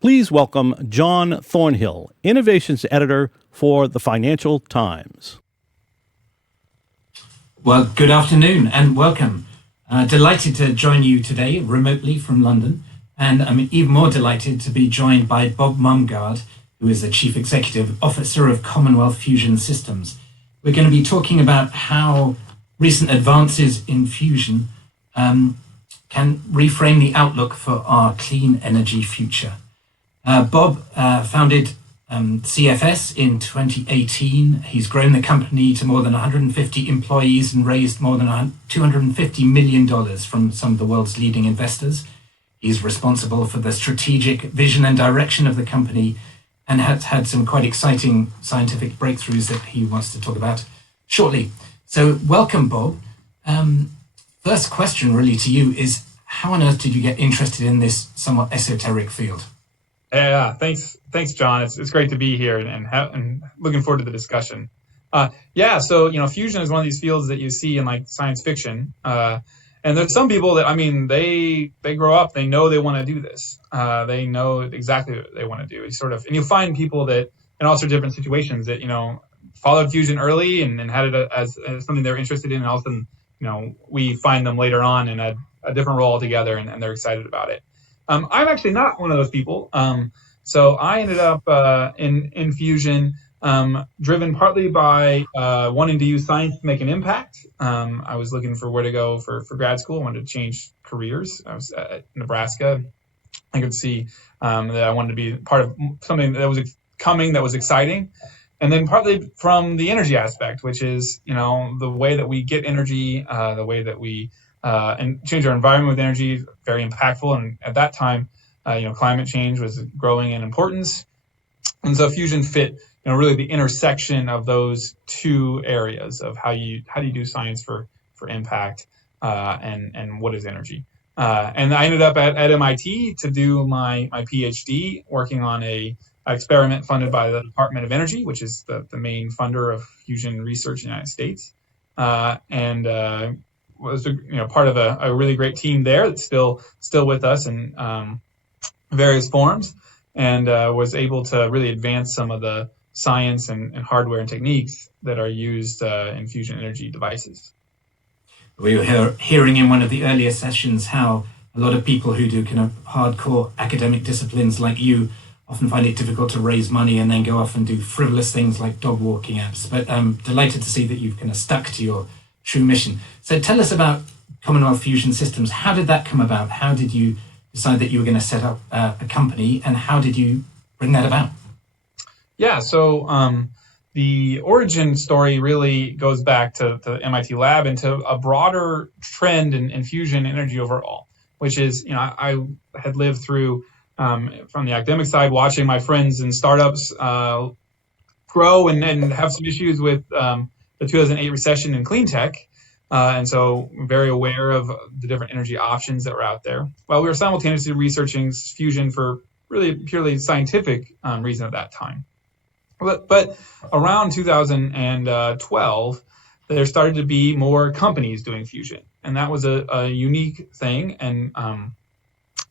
Please welcome John Thornhill, Innovations Editor for the Financial Times. Well, good afternoon and welcome. Delighted to join you today remotely from London. And I'm even more delighted to be joined by Bob Mumgaard, who is the Chief Executive Officer of Commonwealth Fusion Systems. We're going to be talking about how recent advances in fusion can reframe the outlook for our clean energy future. Bob founded CFS in 2018. He's grown the company to more than 150 employees and raised more than $250 million from some of the world's leading investors. He's responsible for the strategic vision and direction of the company and has had some quite exciting scientific breakthroughs that he wants to talk about shortly. So welcome, Bob. First question really to you is, how on earth did you get interested in this somewhat esoteric field? Yeah, thanks, John. It's great to be here and looking forward to the discussion. So fusion is one of these fields that you see in like science fiction. And there's some people that, they grow up, they know they want to do this. They know exactly what they want to do. And you find people that in all sorts of different situations that, followed fusion early and had it as something they're interested in. And all of a sudden, we find them later on in a different role altogether and they're excited about it. I'm actually not one of those people. So I ended up in fusion, driven partly by wanting to use science to make an impact. I was looking for where to go for grad school. I wanted to change careers. I was at Nebraska. I could see that I wanted to be part of something that was coming, that was exciting. And then partly from the energy aspect, which is, the way that we get energy, the way that we and change our environment with energy, very impactful. And at that time, climate change was growing in importance. And so fusion fit, really the intersection of those two areas of how do you do science for impact and what is energy. And I ended up at MIT to do my PhD, working on a experiment funded by the Department of Energy, which is the main funder of fusion research in the United States. Was part of a really great team there that's still with us in various forms, and was able to really advance some of the science and hardware and techniques that are used in fusion energy devices. We were hearing in one of the earlier sessions how a lot of people who do kind of hardcore academic disciplines like you often find it difficult to raise money and then go off and do frivolous things like dog walking apps. But I'm delighted to see that you've kind of stuck to your true mission. So tell us about Commonwealth Fusion Systems. How did that come about? How did you decide that you were going to set up a company, and how did you bring that about? Yeah, so the origin story really goes back to the MIT lab and to a broader trend in fusion energy overall, which is, I had lived through, from the academic side, watching my friends in startups grow and have some issues with the 2008 recession in clean tech. And so very aware of the different energy options that were out there. While we were simultaneously researching fusion for really purely scientific reason at that time. But around 2012, there started to be more companies doing fusion. And that was a unique thing. And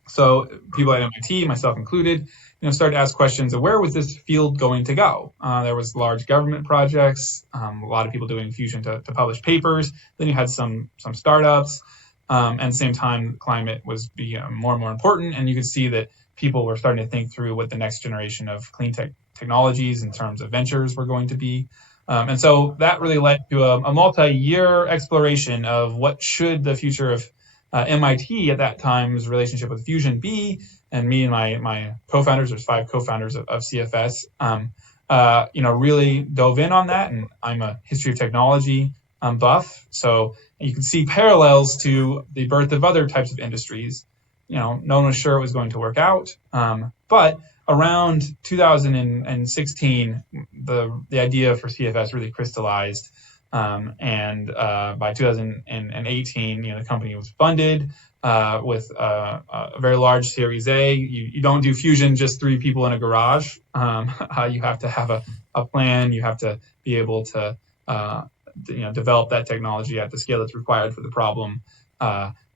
so people at MIT, myself included, started to ask questions of where was this field going to go? There was large government projects, a lot of people doing fusion to publish papers. Then you had some startups, and at the same time, climate was becoming more and more important. And you could see that people were starting to think through what the next generation of clean technologies in terms of ventures were going to be. And so that really led to a multi-year exploration of what should the future of MIT at that time's relationship with fusion be. And me and my co-founders, there's 5 co-founders of CFS, really dove in on that. And I'm a history of technology buff. So you can see parallels to the birth of other types of industries. No one was sure it was going to work out. But around 2016, the idea for CFS really crystallized. And by 2018, the company was funded with a very large Series A. You don't do fusion just 3 people in a garage. You have to have a plan. You have to be able to develop that technology at the scale that's required for the problem.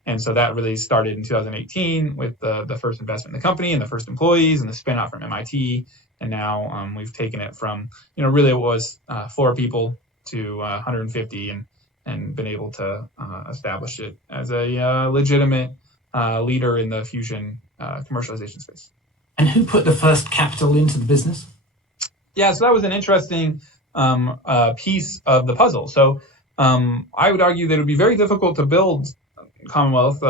And so that really started in 2018 with the first investment in the company and the first employees and the spin out from MIT. And now we've taken it from, really it was 4 people to 150 and been able to establish it as a legitimate leader in the fusion commercialization space. And who put the first capital into the business? Yeah, so that was an interesting piece of the puzzle. So I would argue that it would be very difficult to build Commonwealth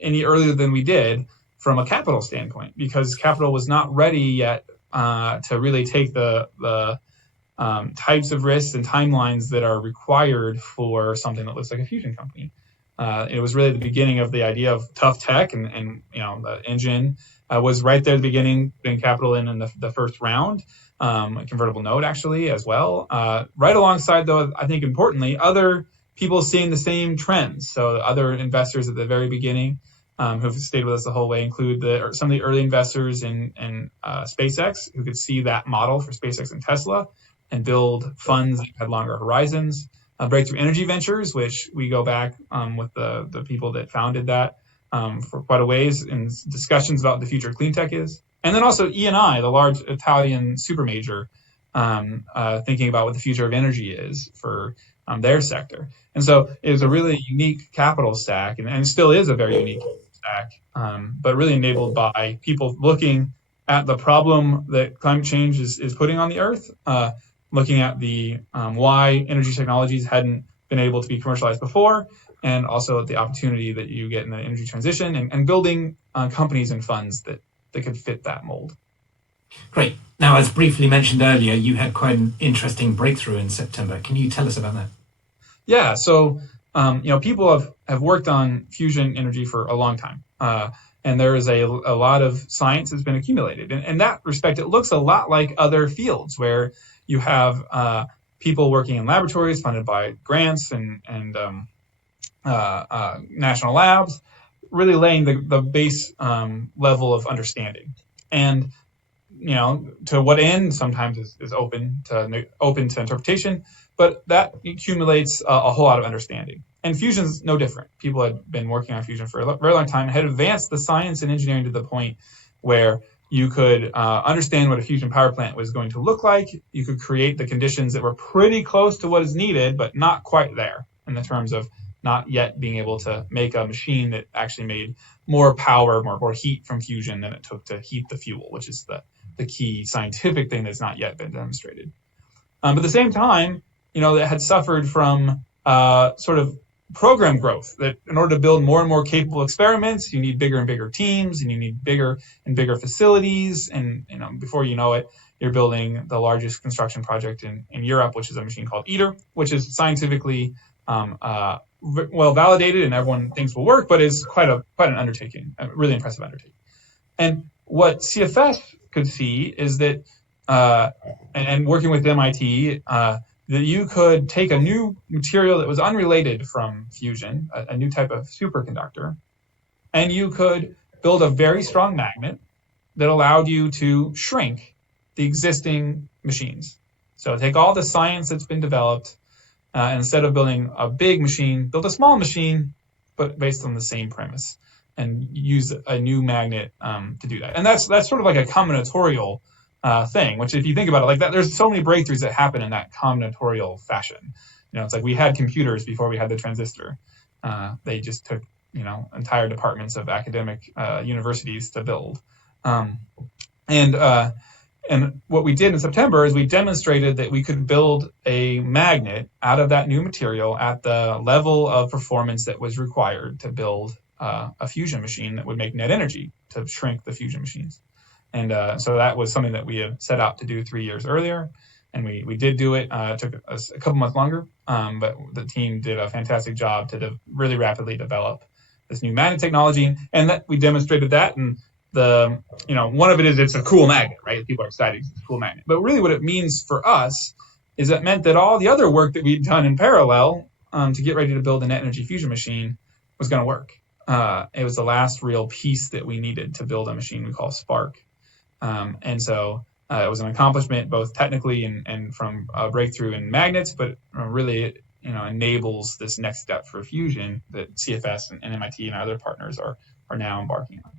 any earlier than we did from a capital standpoint, because capital was not ready yet to really take the types of risks and timelines that are required for something that looks like a fusion company. It was really the beginning of the idea of tough tech, and the engine was right there at the beginning, putting capital in the first round, a convertible note actually as well. Right alongside, though, I think importantly, other people seeing the same trends. So other investors at the very beginning who've stayed with us the whole way include some of the early investors in SpaceX, who could see that model for SpaceX and Tesla and build funds that had longer horizons. Breakthrough Energy Ventures, which we go back with the people that founded that for quite a ways in discussions about the future of clean tech is. And then also E&I, the large Italian supermajor, thinking about what the future of energy is for their sector. And so it was a really unique capital stack, and still is a very unique stack, but really enabled by people looking at the problem that climate change is putting on the Earth, looking at the why energy technologies hadn't been able to be commercialized before, and also the opportunity that you get in the energy transition, and building companies and funds that could fit that mold. Great. Now, as briefly mentioned earlier, you had quite an interesting breakthrough in September. Can you tell us about that? Yeah, so people have worked on fusion energy for a long time, and there is a lot of science that's been accumulated. And in that respect, it looks a lot like other fields where you have people working in laboratories funded by grants and national labs, really laying the base level of understanding. And to what end sometimes is open to interpretation, but that accumulates a whole lot of understanding. And fusion's no different. People had been working on fusion for a very long time, had advanced the science and engineering to the point where you could understand what a fusion power plant was going to look like. You could create the conditions that were pretty close to what is needed, but not quite there in the terms of not yet being able to make a machine that actually made more power, more heat from fusion than it took to heat the fuel, which is the key scientific thing that's not yet been demonstrated. But at the same time, that had suffered from sort of program growth, that in order to build more and more capable experiments, you need bigger and bigger teams, and you need bigger and bigger facilities. And before you know it, you're building the largest construction project in Europe, which is a machine called ITER, which is scientifically well validated and everyone thinks will work, but is quite an undertaking, a really impressive undertaking. And what CFS could see is that, and working with MIT, that you could take a new material that was unrelated from fusion, a new type of superconductor, and you could build a very strong magnet that allowed you to shrink the existing machines. So take all the science that's been developed, and instead of building a big machine, build a small machine, but based on the same premise, and use a new magnet to do that. And that's sort of like a combinatorial thing, which if you think about it like that, there's so many breakthroughs that happen in that combinatorial fashion. It's like we had computers before we had the transistor. They just took, entire departments of academic universities to build. And what we did in September is we demonstrated that we could build a magnet out of that new material at the level of performance that was required to build a fusion machine that would make net energy to shrink the fusion machines. And so that was something that we had set out to do 3 years earlier. And we did do it. It took us a couple months longer, but the team did a fantastic job to really rapidly develop this new magnet technology. And that we demonstrated that. And one of it is it's a cool magnet, right? People are excited because it's a cool magnet. But really what it means for us is it meant that all the other work that we'd done in parallel to get ready to build a net energy fusion machine was going to work. It was the last real piece that we needed to build a machine we call Spark. And so it was an accomplishment both technically and from a breakthrough in magnets, but really enables this next step for fusion that CFS and MIT and our other partners are now embarking on.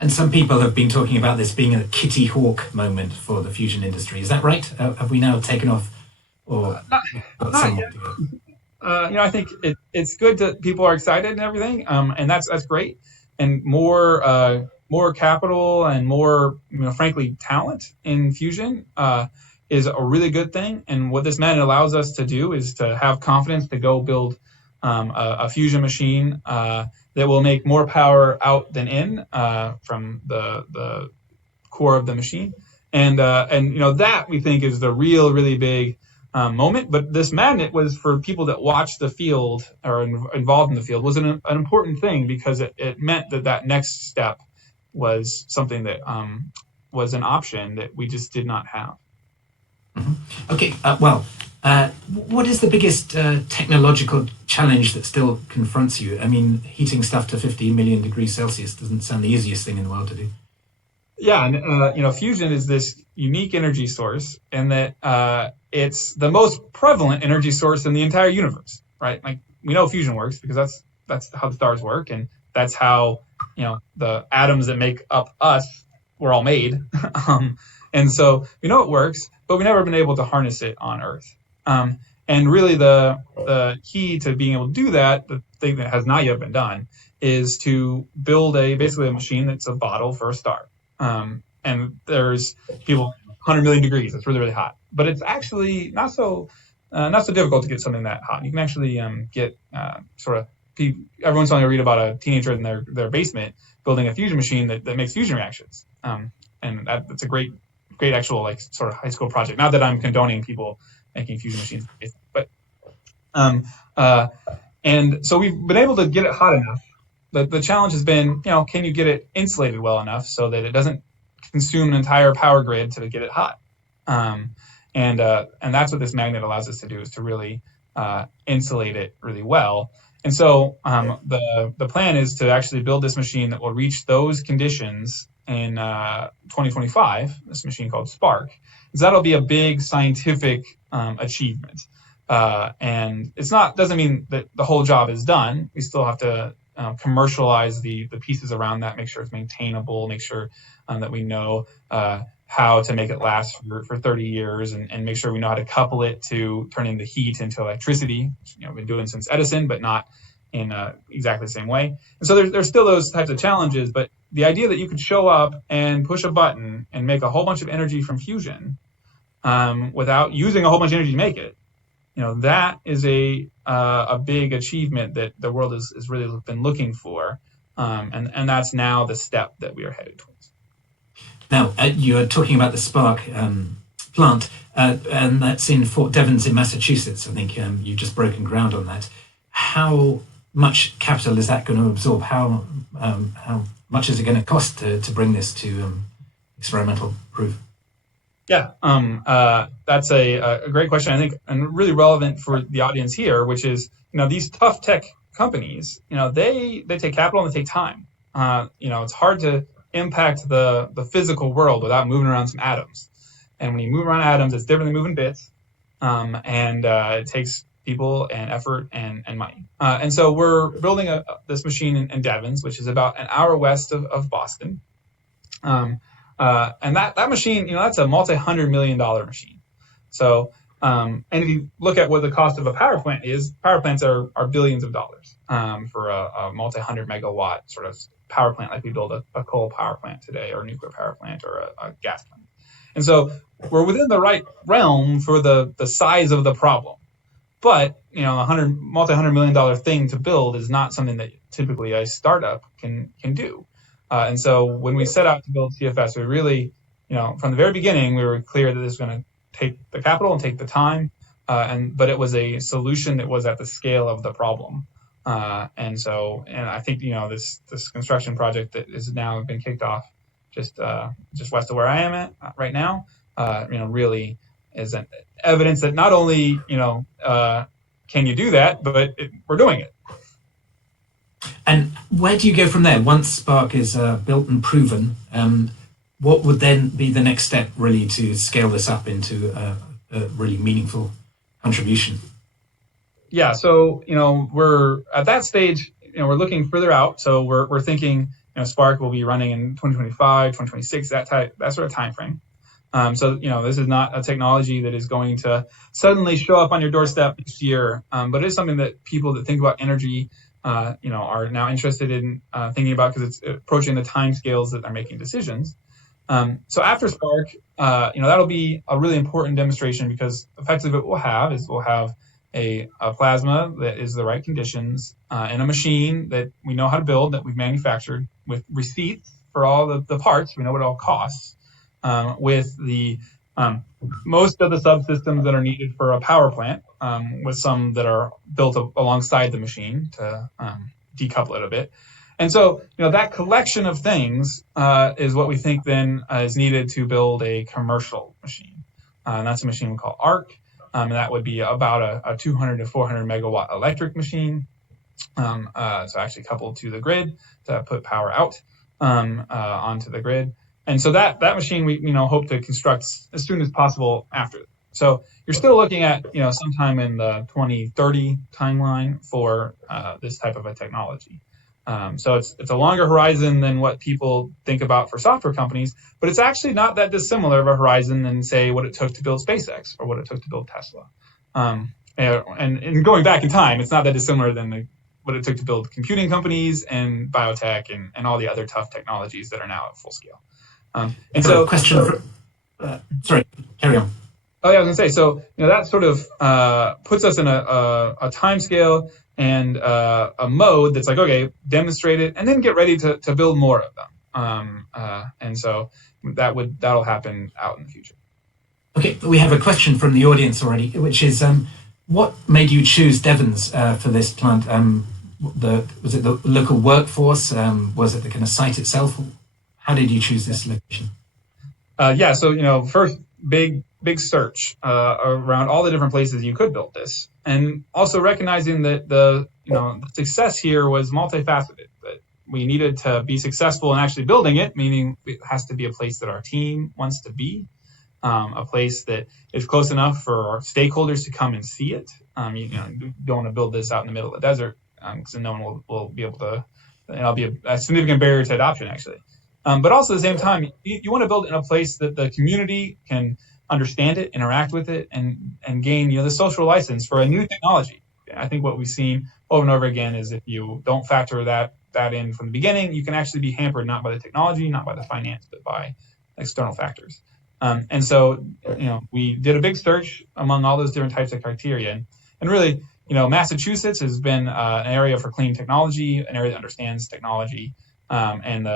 And some people have been talking about this being a Kitty Hawk moment for the fusion industry. Is that right? Have we now taken off, or not yet? I think it's good that people are excited and everything, and that's great. And more capital and more, frankly, talent in fusion is a really good thing. And what this meant, it allows us to do is to have confidence to go build a fusion machine that will make more power out than in from the core of the machine. And that we think is the really big moment. But this magnet was for people that watch the field or involved in the field was an important thing, because it meant that next step was something that was an option that we just did not have. Mm-hmm. Okay, what is the biggest technological challenge that still confronts you? I mean, heating stuff to 50 million degrees Celsius doesn't sound the easiest thing in the world to do. Yeah, and fusion is this unique energy source, and that it's the most prevalent energy source in the entire universe, right? Like, we know fusion works because that's how the stars work, and that's how the atoms that make up us were all made. And so we know it works, but we've never been able to harness it on Earth. And really the key to being able to do that, the thing that has not yet been done, is to build basically a machine that's a bottle for a star. And there's people 100 million degrees. It's really hot, but it's actually not so difficult to get something that hot. You can actually get every once in a while you read about a teenager in their basement building a fusion machine that makes fusion reactions. And that's a great actual sort of high school project. Not that I'm condoning people making fusion machines, but and so we've been able to get it hot enough. The challenge has been, can you get it insulated well enough so that it doesn't consume an entire power grid to get it hot? And that's what this magnet allows us to do, is to really insulate it really well. And so the plan is to actually build this machine that will reach those conditions in 2025, this machine called Spark. So that'll be a big scientific achievement. And doesn't mean that the whole job is done. We still have to commercialize the pieces around that, make sure it's maintainable, make sure that we know how to make it last for 30 years, and make sure we know how to couple it to turning the heat into electricity, which we've been doing since Edison, but not in exactly the same way. And so there's still those types of challenges, but the idea that you could show up and push a button and make a whole bunch of energy from fusion without using a whole bunch of energy to make it, that is a big achievement that the world has really been looking for, and that's now the step that we are headed towards. Now, you are talking about the Spark plant, and that's in Fort Devens in Massachusetts. I think you've just broken ground on that. How much capital is that going to absorb? How much is it going to cost to bring this to experimental proof? Yeah, that's a great question, I think, and really relevant for the audience here, which is, these tough tech companies, they take capital and they take time. It's hard to impact the physical world without moving around some atoms. And when you move around atoms, it's different than moving bits. And it takes people and effort and money. And so we're building this machine in Devens, which is about an hour west of Boston. And that machine, that's a multi-$100 million machine. So, and if you look at what the cost of a power plant is, power plants are billions of dollars for a multi-100 megawatt sort of power plant, like we build a coal power plant today, or a nuclear power plant, or a gas plant. And so we're within the right realm for the size of the problem. But, a multi-$100 million thing to build is not something that typically a startup can do. And so when we set out to build CFS, we really, from the very beginning, we were clear that this was going to take the capital and take the time, but it was a solution that was at the scale of the problem. And I think, this construction project that is now been kicked off just west of where I am at right now, really is an evidence that not only, can you do that, but we're doing it. And where do you go from there? Once Spark is built and proven, what would then be the next step really to scale this up into a really meaningful contribution? Yeah, so we're at that stage. We're looking further out. So we're thinking Spark will be running in 2025, 2026, that sort of time frame. So this is not a technology that is going to suddenly show up on your doorstep next year, but it is something that people that think about energy, are now interested in thinking about because it's approaching the time scales that they're making decisions. So after Spark, that'll be a really important demonstration because effectively what we'll have a plasma that is the right conditions and a machine that we know how to build, that we've manufactured with receipts for all the parts. We know what it all costs, with the most of the subsystems that are needed for a power plant, with some that are built alongside the machine to decouple it a bit. And so, that collection of things is what we think then is needed to build a commercial machine. And that's a machine we call ARC. And that would be about a 200 to 400 megawatt electric machine. So actually coupled to the grid to put power out onto the grid. And so that machine we hope to construct as soon as possible after. So you're still looking at sometime in the 2030 timeline for this type of a technology. So it's a longer horizon than what people think about for software companies, but it's actually not that dissimilar of a horizon than, say, what it took to build SpaceX or what it took to build Tesla. And going back in time, it's not that dissimilar than what it took to build computing companies and biotech and all the other tough technologies that are now at full scale. And so, question. Sorry, carry on. Oh yeah, I was gonna say. So that sort of puts us in a time scale and a mode that's like, okay, demonstrate it and then get ready to build more of them. And so that'll happen out in the future. Okay, we have a question from the audience already, which is, what made you choose Devens for this plant? Was it the local workforce? Was it the kind of site itself? How did you choose this location? Yeah, so first big search around all the different places you could build this, and also recognizing that the success here was multifaceted. That we needed to be successful in actually building it, meaning it has to be a place that our team wants to be, a place that is close enough for our stakeholders to come and see it. You don't want to build this out in the middle of the desert because no one will be able to. It'll be a significant barrier to adoption, actually. But also at the same time, you want to build it in a place that the community can understand it, interact with it, and gain the social license for a new technology. I think what we've seen over and over again is if you don't factor that in from the beginning, you can actually be hampered not by the technology, not by the finance, but by external factors. And so we did a big search among all those different types of criteria, and really Massachusetts has been an area for clean technology, an area that understands technology. And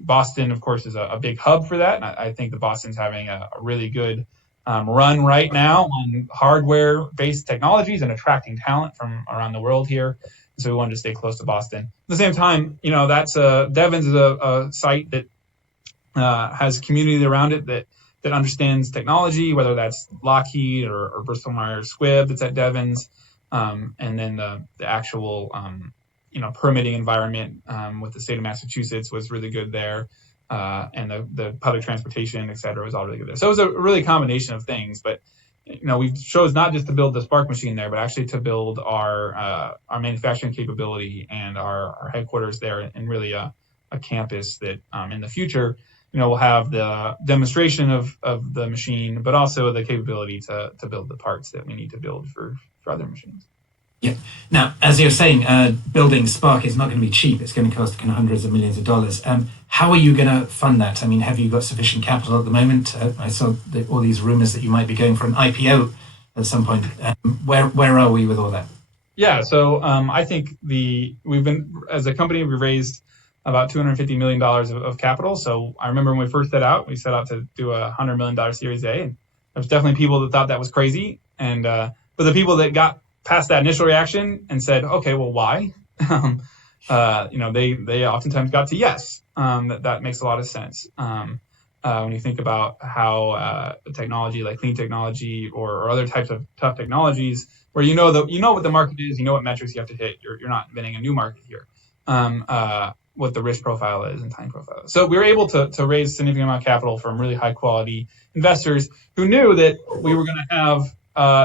Boston, of course, is a big hub for that. And I think that Boston's having a really good run right now on hardware-based technologies and attracting talent from around the world here. So we wanted to stay close to Boston. At the same time, that's Devens is a site that has community around it that understands technology, whether that's Lockheed or Bristol Myers Squibb that's at Devens, and then the actual permitting environment with the state of Massachusetts was really good there, and the public transportation, et cetera, was all really good there. So it was a really combination of things, but we chose not just to build the Spark machine there, but actually to build our manufacturing capability and our headquarters there, and really a campus that in the future will have the demonstration of the machine, but also the capability to build the parts that we need to build for other machines. Yeah. Now, as you're saying, building Spark is not going to be cheap. It's going to cost kind of hundreds of millions of dollars. How are you going to fund that? I mean, have you got sufficient capital at the moment? I saw all these rumors that you might be going for an IPO at some point. Where are we with all that? Yeah. So I think we've been, as a company, we've raised about $250 million of capital. So I remember when we first set out to do a $100 million Series A, and there was definitely people that thought that was crazy, and but the people that got past that initial reaction and said, okay, well, why? They oftentimes got to yes. That makes a lot of sense. When you think about how technology like clean technology or other types of tough technologies, where you know what the market is, you know what metrics you have to hit. You're not inventing a new market here. What the risk profile is and time profile. So we were able to raise a significant amount of capital from really high quality investors who knew that we were going to have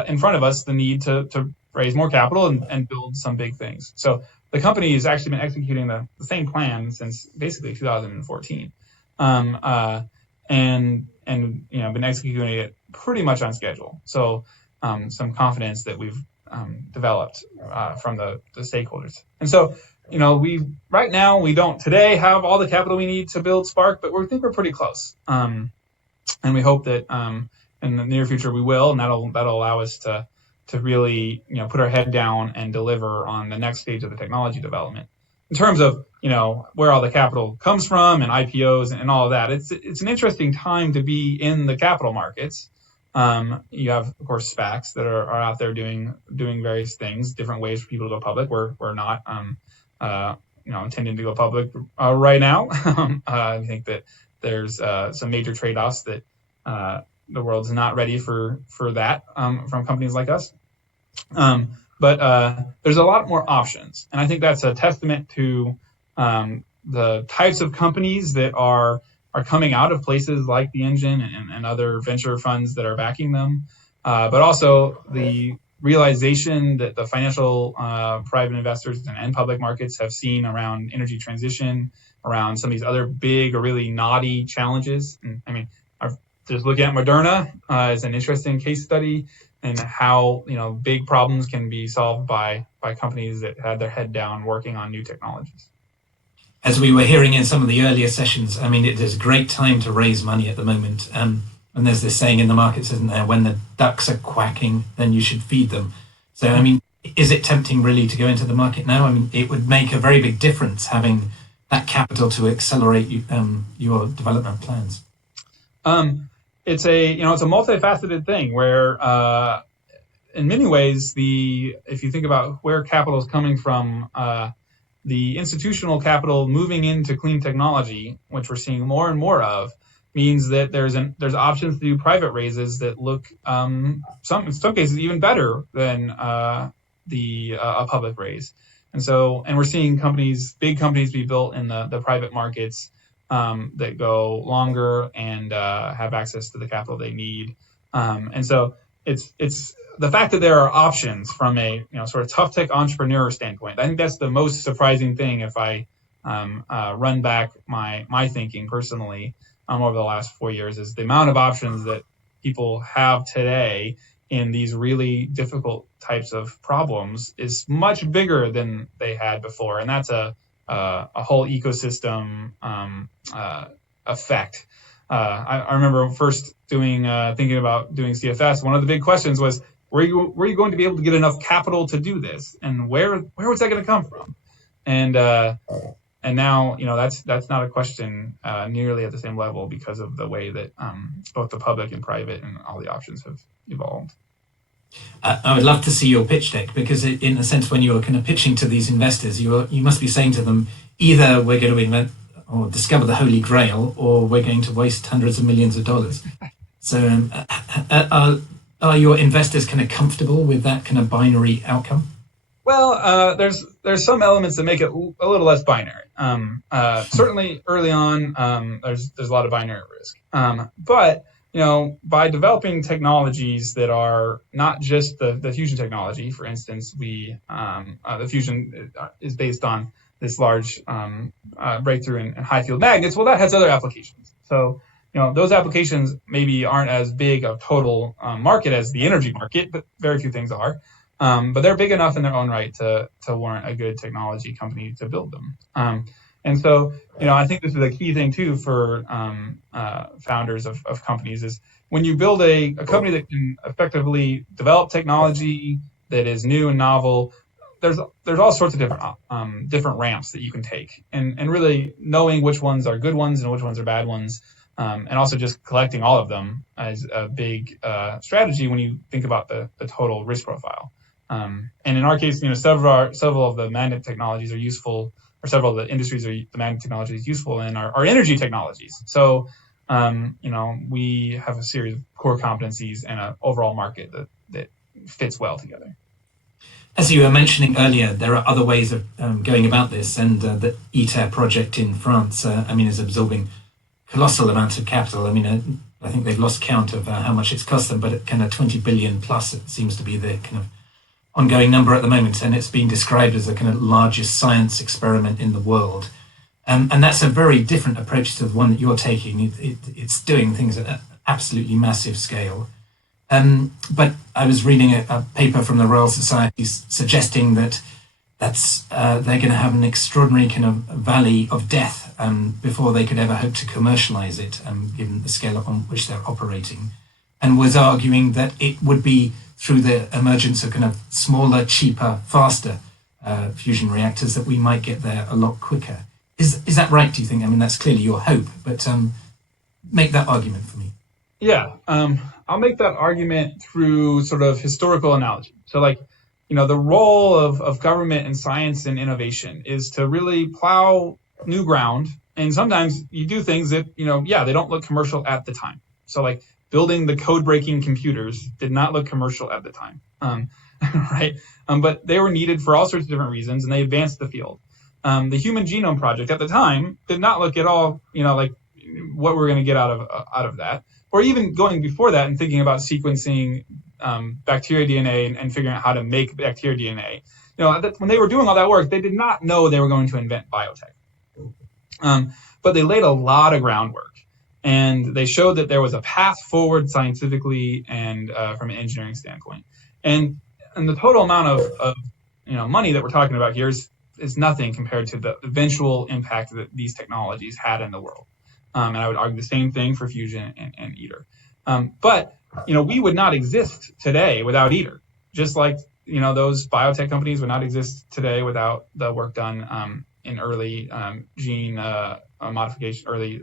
in front of us the need to raise more capital and build some big things. So the company has actually been executing the same plan since basically 2014, and been executing it pretty much on schedule. So some confidence that we've developed from the stakeholders. And so right now we don't today have all the capital we need to build Spark, but we think we're pretty close. And we hope that in the near future we will, and that'll allow us to really put our head down and deliver on the next stage of the technology development. In terms of where all the capital comes from and IPOs and all of that, it's an interesting time to be in the capital markets. You have, of course, SPACs that are out there doing various things, different ways for people to go public. We're not intending to go public right now. I think that there's some major trade-offs that the world's not ready for that from companies like us. But there's a lot more options, and I think that's a testament to the types of companies that are coming out of places like the Engine and other venture funds that are backing them, but also the realization that the financial private investors and public markets have seen around energy transition, around some of these other big or really knotty challenges. And I mean, just looking at Moderna is an interesting case study and how big problems can be solved by companies that had their head down working on new technologies. As we were hearing in some of the earlier sessions, I mean, it is a great time to raise money at the moment. And there's this saying in the markets, isn't there, when the ducks are quacking, then you should feed them. So, I mean, is it tempting really to go into the market now? I mean, it would make a very big difference having that capital to accelerate your development plans. It's a multifaceted thing where, in many ways, if you think about where capital is coming from, the institutional capital moving into clean technology, which we're seeing more and more of, means that there's options to do private raises that look in some cases even better than a public raise. And we're seeing big companies be built in the private markets that go longer and have access to the capital they need. And so it's the fact that there are options from a sort of tough tech entrepreneur standpoint. I think that's the most surprising thing if I run back my thinking personally over the last 4 years, is the amount of options that people have today in these really difficult types of problems is much bigger than they had before. And that's a whole ecosystem effect. I remember first thinking about doing CFS. One of the big questions was, were you going to be able to get enough capital to do this, and where was that going to come from? And now that's not a question nearly at the same level because of the way that both the public and private and all the options have evolved. I would love to see your pitch deck, because in a sense, when you're kind of pitching to these investors, you must be saying to them, either we're going to invent or discover the Holy Grail, or we're going to waste hundreds of millions of dollars. So are your investors kind of comfortable with that kind of binary outcome? Well, there's some elements that make it a little less binary. Certainly early on, there's a lot of binary risk. But by developing technologies that are not just the fusion technology, for instance, the fusion is based on this large breakthrough in high field magnets. Well, that has other applications. So, those applications maybe aren't as big a total market as the energy market, but very few things are. But they're big enough in their own right to warrant a good technology company to build them. And so, I think this is a key thing too for founders of companies, is when you build a company that can effectively develop technology that is new and novel, there's all sorts of different ramps that you can take, and really knowing which ones are good ones and which ones are bad ones, and also just collecting all of them is a big strategy when you think about the total risk profile. And in our case, several of the magnet technologies are useful, or several of the industries the magnet technology is useful in are energy technologies. So, we have a series of core competencies and an overall market that fits well together. As you were mentioning earlier, there are other ways of going about this, and the ITER project in France, is absorbing colossal amounts of capital. I mean, I think they've lost count of how much it's cost them, but it kind of 20 billion plus, it seems to be the kind of ongoing number at the moment. And it's been described as the kind of largest science experiment in the world. And that's a very different approach to the one that you're taking. It's doing things at an absolutely massive scale. But I was reading a paper from the Royal Society suggesting that they're going to have an extraordinary kind of valley of death before they could ever hope to commercialize it, given the scale on which they're operating, and was arguing that it would be through the emergence of kind of smaller, cheaper, faster fusion reactors that we might get there a lot quicker. Is that right, do you think? I mean, that's clearly your hope, but make that argument for me. Yeah, I'll make that argument through sort of historical analogy. So the role of government and science and innovation is to really plow new ground. And sometimes you do things that, they don't look commercial at the time. So building the code-breaking computers did not look commercial at the time, right? But they were needed for all sorts of different reasons, and they advanced the field. The Human Genome Project at the time did not look at all, like what we're going to get out of that, or even going before that and thinking about sequencing bacteria DNA and figuring out how to make bacteria DNA. When they were doing all that work, they did not know they were going to invent biotech, but they laid a lot of groundwork, and they showed that there was a path forward scientifically and from an engineering standpoint. And the total amount of money that we're talking about here is nothing compared to the eventual impact that these technologies had in the world. And I would argue the same thing for fusion and ITER. But we would not exist today without ITER, just like those biotech companies would not exist today without the work done in early gene modification, early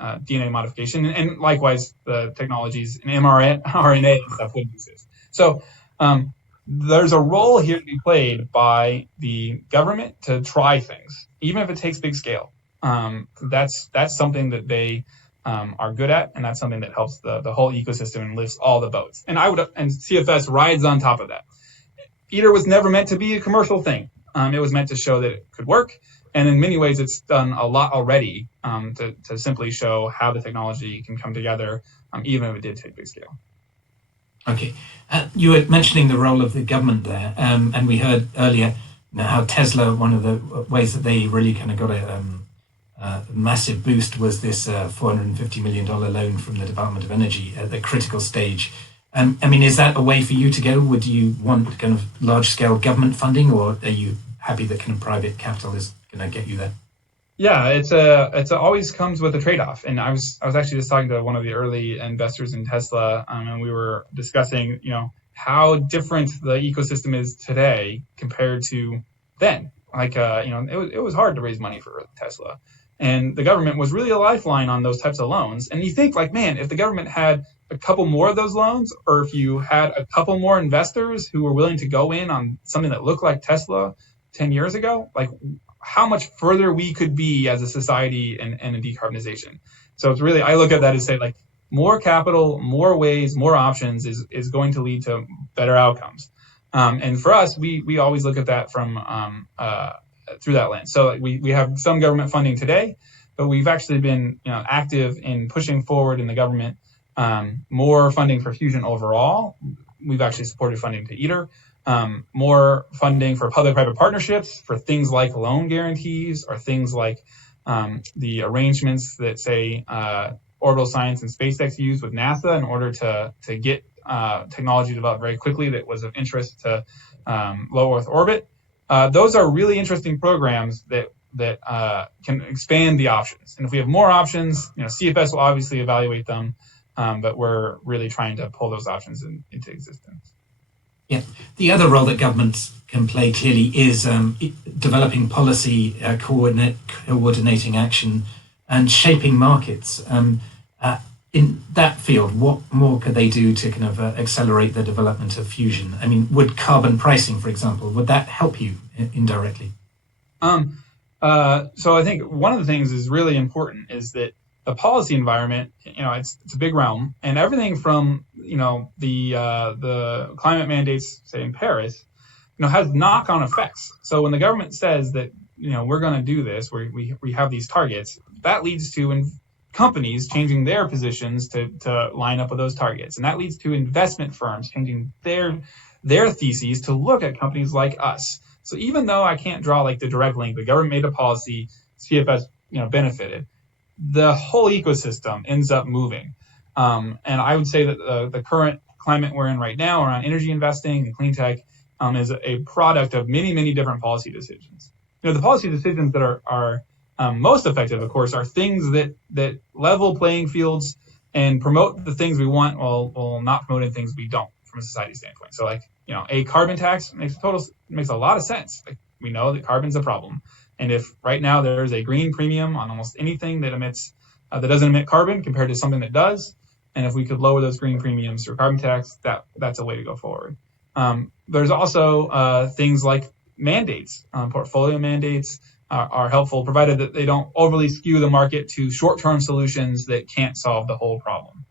DNA modification, and likewise the technologies in mRNA and stuff wouldn't exist. So there's a role here to be played by the government to try things, even if it takes big scale. That's something that they are good at, and that's something that helps the whole ecosystem and lifts all the boats. And CFS rides on top of that. ITER was never meant to be a commercial thing. It was meant to show that it could work, and in many ways, it's done a lot already to simply show how the technology can come together, even if it did take big scale. Okay, you were mentioning the role of the government there, and we heard earlier how Tesla, one of the ways that they really kind of got a massive boost was this $450 million loan from the Department of Energy at the critical stage. I mean, is that a way for you to go? Would you want kind of large-scale government funding, or are you happy that kind of private capital is going to get you there? Yeah, it's always comes with a trade-off. And I was actually just talking to one of the early investors in Tesla, and we were discussing, how different the ecosystem is today compared to then. It was hard to raise money for Tesla, and the government was really a lifeline on those types of loans. And you think man, if the government had a couple more of those loans, or if you had a couple more investors who were willing to go in on something that looked like Tesla 10 years ago, how much further we could be as a society and in decarbonization. So it's really, I look at that as say more capital, more ways, more options is going to lead to better outcomes. And for us, we always look at that from through that lens. So we have some government funding today, but we've actually been active in pushing forward in the government more funding for fusion overall. We've actually supported funding to ITER. More funding for public-private partnerships for things like loan guarantees, or things like the arrangements that say orbital science and SpaceX use with NASA in order to get technology developed very quickly that was of interest to low Earth orbit. Those are really interesting programs that can expand the options. And if we have more options, CFS will obviously evaluate them, but we're really trying to pull those options into existence. Yeah, the other role that governments can play clearly is developing policy, coordinating action, and shaping markets. In that field, what more could they do to kind of accelerate the development of fusion? I mean, would carbon pricing, for example, would that help you indirectly? So I think one of the things is really important is that the policy environment, it's a big realm, and everything from the climate mandates, say in Paris, has knock-on effects. So when the government says that we're going to do this, we have these targets, that leads to companies changing their positions to line up with those targets. And that leads to investment firms changing their theses to look at companies like us. So even though I can't draw like the direct link, the government made a policy, CFS benefited, the whole ecosystem ends up moving. And I would say that the current climate we're in right now around energy investing and clean tech is a product of many, many different policy decisions. The policy decisions that are most effective, of course, are things that level playing fields and promote the things we want while not promoting things we don't from a society standpoint. So like, a carbon tax makes a lot of sense. Like, we know that carbon's a problem. And if right now there's a green premium on almost anything that emits, that doesn't emit carbon compared to something that does, and if we could lower those green premiums through carbon tax, that's a way to go forward. There's also things like mandates. Portfolio mandates are helpful, provided that they don't overly skew the market to short-term solutions that can't solve the whole problem.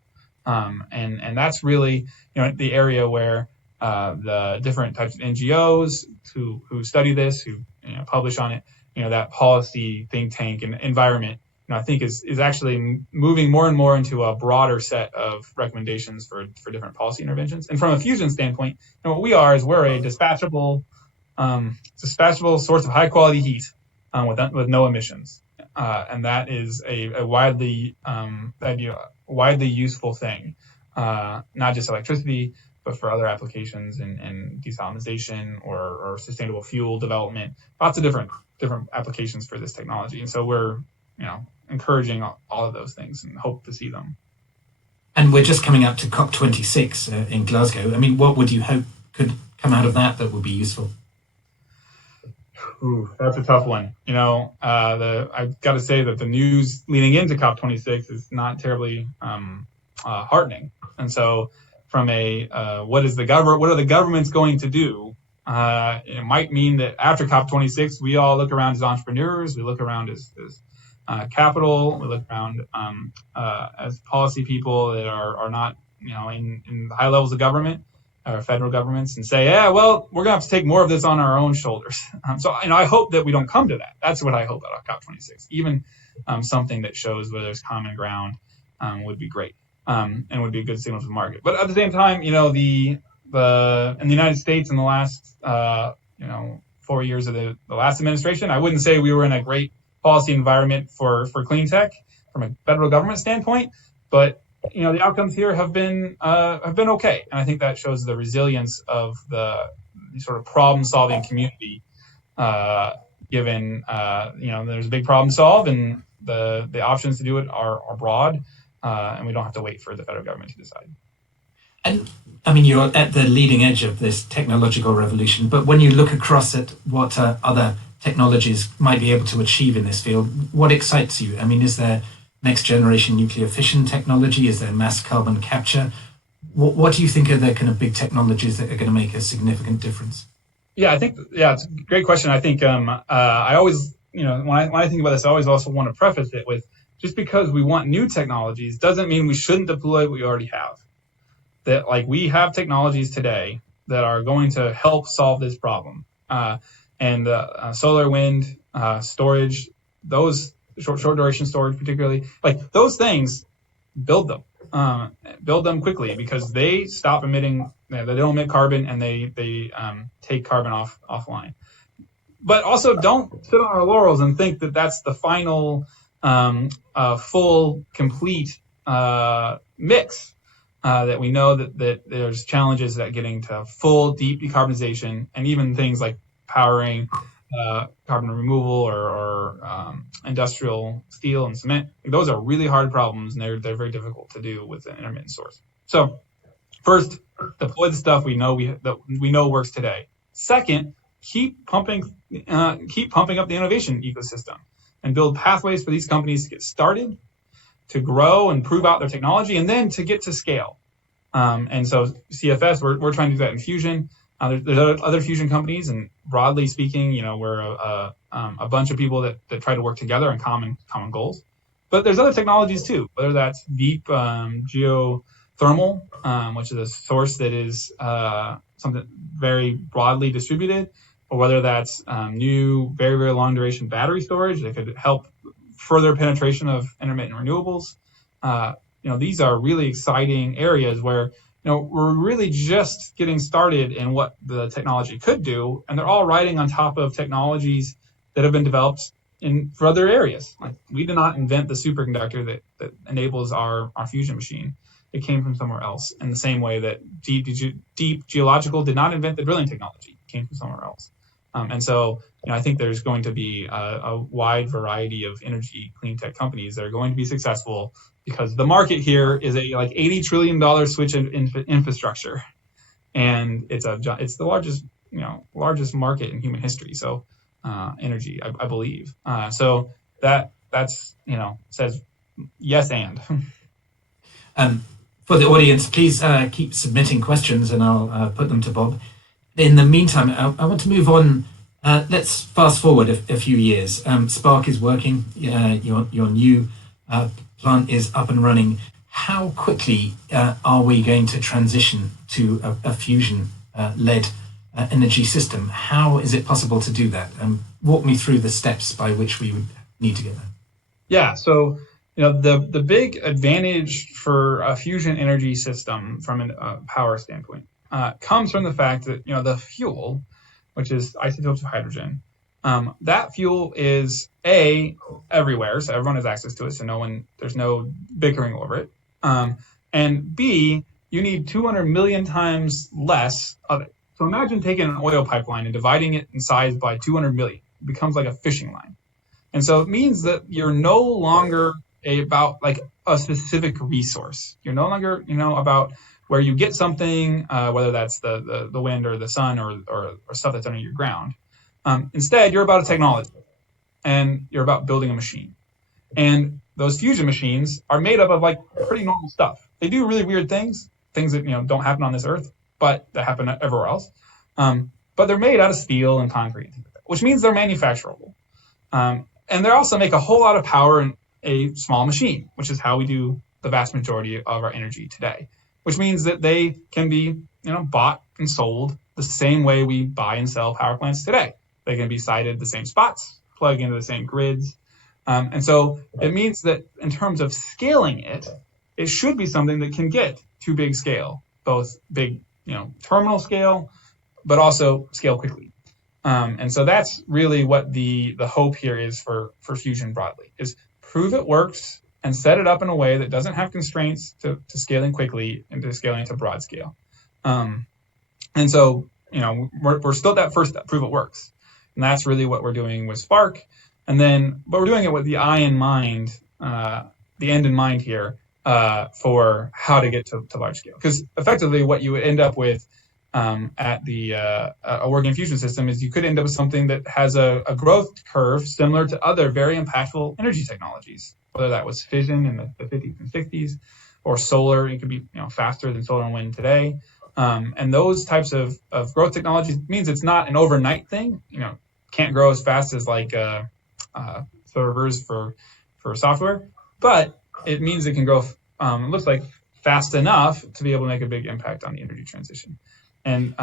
And that's really the area where the different types of NGOs who study this, who publish on it, that policy think tank and environment, I think is actually moving more and more into a broader set of recommendations for different policy interventions. And from a fusion standpoint, what we are is we're a dispatchable source of high quality heat with no emissions, and that is a widely useful thing, not just electricity, but for other applications and desalinization or sustainable fuel development. Lots of different applications for this technology, and so we're encouraging all of those things and hope to see them. And we're just coming up to COP26 in Glasgow. I mean, what would you hope could come out of that would be useful? Ooh, that's a tough one. I've got to say that the news leading into COP26 is not terribly heartening. And so, from what are the governments going to do? It might mean that after COP26, we all look around as entrepreneurs, we look around as capital, we look around as policy people that are not in high levels of government or federal governments, and say, yeah, well, we're gonna have to take more of this on our own shoulders. So I hope that we don't come to that. That's what I hope about COP26. Even something that shows where there's common ground would be great, and would be a good signal to the market. But at the same time, in the United States in the last 4 years of the last administration, I wouldn't say we were in a great policy environment for clean tech from a federal government standpoint, but the outcomes here have been okay, and I think that shows the resilience of the sort of problem-solving community. Given there's a big problem to solve, and the options to do it are broad, and we don't have to wait for the federal government to decide. And I mean, you're at the leading edge of this technological revolution, but when you look across at what other technologies might be able to achieve in this field, what excites you? I mean, is there next generation nuclear fission technology? Is there mass carbon capture? What do you think are the kind of big technologies that are going to make a significant difference? Yeah, I think it's a great question. I think I always, when I think about this, I always also want to preface it with, just because we want new technologies doesn't mean we shouldn't deploy what we already have. That we have technologies today that are going to help solve this problem. And solar, wind, storage, those short duration storage particularly, those things, build them quickly, because they stop emitting, they don't emit carbon, and they take carbon offline. But also don't sit on our laurels and think that that's the final full, complete mix. That we know that there's challenges that getting to full, deep decarbonization, and even things like powering carbon removal or industrial steel and cement. Those are really hard problems, and they're very difficult to do with an intermittent source. So, first, deploy the stuff we know works today. Second, keep pumping up the innovation ecosystem and build pathways for these companies to get started, to grow and prove out their technology, and then to get to scale. And so CFS, we're trying to do that in fusion. There's other fusion companies, and broadly speaking, we're a bunch of people that try to work together on common goals. But there's other technologies too, whether that's deep geothermal, which is a source that is something very broadly distributed, or whether that's new, very, very long duration battery storage that could help further penetration of intermittent renewables. These are really exciting areas where we're really just getting started in what the technology could do, and they're all riding on top of technologies that have been developed for other areas. Like, we did not invent the superconductor that enables our fusion machine. It came from somewhere else, in the same way that deep geological did not invent the drilling technology. It came from somewhere else. And so, I think there's going to be a wide variety of energy clean tech companies that are going to be successful, because the market here is a $80 trillion switch in infrastructure, and it's the largest market in human history. So, energy, I believe. So that's says yes and. For the audience, please keep submitting questions, and I'll put them to Bob. In the meantime, I want to move on. Let's fast forward a few years. Spark is working. Your new plant is up and running. How quickly are we going to transition to a fusion-led energy system? How is it possible to do that? Walk me through the steps by which we would need to get there. Yeah, so the big advantage for a fusion energy system from a power standpoint comes from the fact that the fuel, which is isotopes of hydrogen, that fuel is everywhere, so everyone has access to it, so there's no bickering over it. And B, you need 200 million times less of it. So imagine taking an oil pipeline and dividing it in size by 200 million. It becomes like a fishing line. And so it means that you're no longer about a specific resource. You're no longer, about where you get something, whether that's the wind or the sun or stuff that's under your ground. Instead, you're about a technology, and you're about building a machine. And those fusion machines are made up of pretty normal stuff. They do really weird things that don't happen on this earth, but that happen everywhere else. But they're made out of steel and concrete, which means they're manufacturable. And they also make a whole lot of power in a small machine, which is how we do the vast majority of our energy today, which means that they can be, bought and sold the same way we buy and sell power plants today. They can be sited the same spots, plug into the same grids. And so it means that in terms of scaling it should be something that can get to big scale, both big, terminal scale, but also scale quickly. And so that's really what the hope here is for fusion broadly, is prove it works and set it up in a way that doesn't have constraints to scaling quickly and to scaling to broad scale. And so, we're still at that first step, prove it works. And that's really what we're doing with Spark. And then, but we're doing it with the end in mind here, for how to get to large scale. Because effectively what you would end up with at a working fusion system is you could end up with something that has a growth curve similar to other very impactful energy technologies, whether that was fission in the 50s and 60s, or solar. It could be faster than solar and wind today. And those types of growth technologies means it's not an overnight thing. Can't grow as fast as servers for software, but it means it can grow. It looks like fast enough to be able to make a big impact on the energy transition. And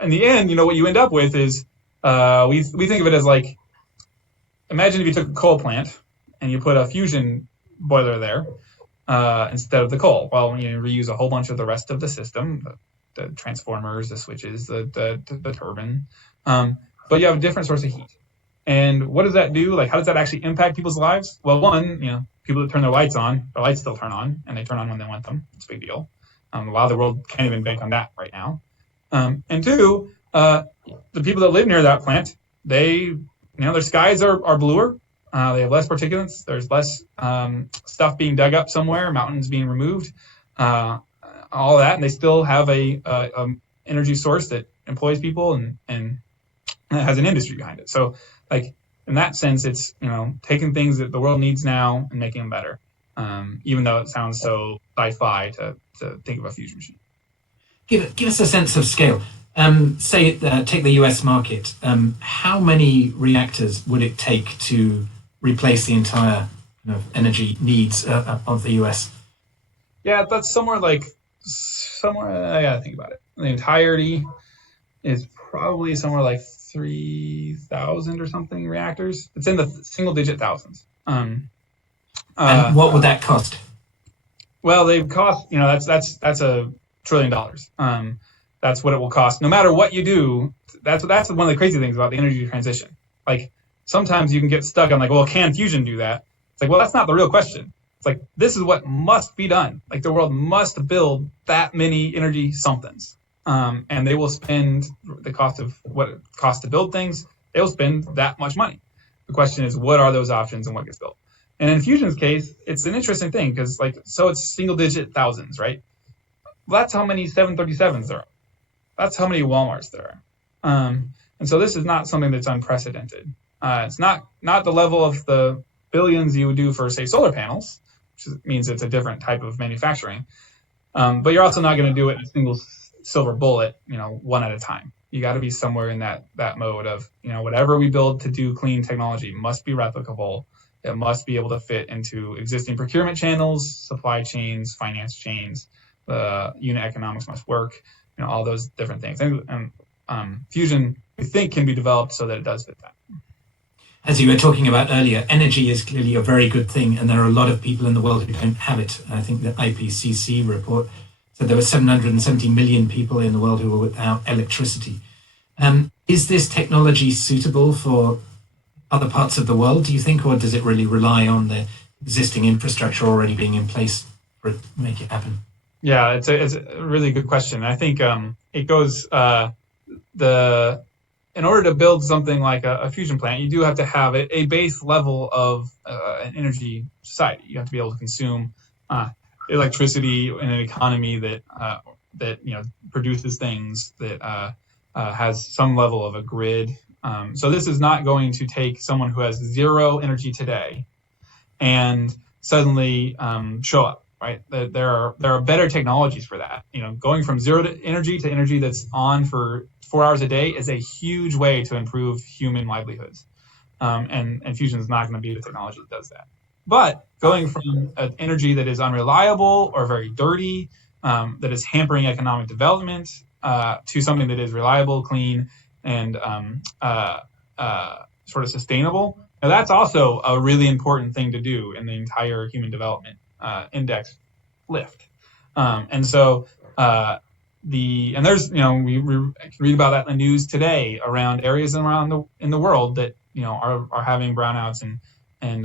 in the end, what you end up with is we think of it as imagine if you took a coal plant and you put a fusion boiler there instead of the coal. Well, you reuse a whole bunch of the rest of the system, the transformers, the switches, the turbine, but you have a different source of heat. And what does that do? How does that actually impact people's lives? Well, one, people that turn their lights on, their lights still turn on, and they turn on when they want them. It's a big deal. A lot of the world can't even bank on that right now. And two, the people that live near that plant, their skies are bluer. They have less particulates. There's less stuff being dug up somewhere, mountains being removed, all that, and they still have a energy source that employs people and has an industry behind it. So, in that sense, it's taking things that the world needs now and making them better. Even though it sounds so sci-fi to think of a fusion machine. Give us a sense of scale. Take the US market. How many reactors would it take to replace the entire energy needs of the US? Yeah, that's somewhere I gotta think about it. The entirety is probably somewhere 3,000 or something reactors. It's in the single digit thousands. And what would that cost? Well, they cost, that's $1 trillion. That's what it will cost. No matter what you do, that's one of the crazy things about the energy transition. Like sometimes you can get stuck on like, well, can fusion do that? It's like, well, that's not the real question. It's like, this is what must be done. Like the world must build that many energy somethings. And they will spend the cost of what it costs to build things. They will spend that much money. The question is, what are those options and what gets built? And in fusion's case, it's an interesting thing because so it's single digit thousands, right? Well, that's how many 737s there are. That's how many Walmarts there are. And so this is not something that's unprecedented. It's not the level of the billions you would do for, say, solar panels, which means it's a different type of manufacturing. But you're also not going to do it in a single silver bullet, one at a time. You got to be somewhere in that mode of, whatever we build to do clean technology must be replicable. It must be able to fit into existing procurement channels, supply chains, finance chains. Unit economics must work. All those different things. And fusion, we think, can be developed so that it does fit that. As you were talking about earlier, energy is clearly a very good thing, and there are a lot of people in the world who don't have it. I think the IPCC report said there were 770 million people in the world who were without electricity. Is this technology suitable for other parts of the world, do you think, or does it really rely on the existing infrastructure already being in place for it to make it happen? Yeah, it's a really good question. I think it goes in order to build something like a fusion plant, you do have to have a base level of an energy society. You have to be able to consume electricity in an economy that produces things, that has some level of a grid. So this is not going to take someone who has zero energy today and suddenly show up. Right? There are better technologies for that. Going from zero to energy that's on for 4 hours a day is a huge way to improve human livelihoods. And fusion is not going to be the technology that does that. But going from an energy that is unreliable or very dirty, that is hampering economic development, to something that is reliable, clean, and sort of sustainable. Now, that's also a really important thing to do in the entire human development index lift. And so there's we read about that in the news today around areas around in the world that are having brownouts and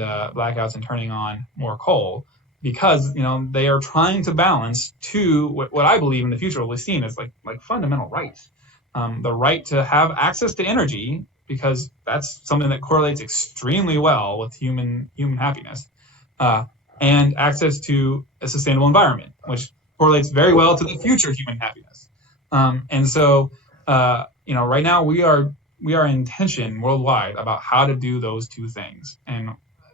blackouts and turning on more coal because they are trying to balance what I believe in the future will be seen as like fundamental rights. The right to have access to energy, because that's something that correlates extremely well with human happiness, and access to a sustainable environment, which correlates very well to the future human happiness. And so, right now we are in tension worldwide about how to do those two things. And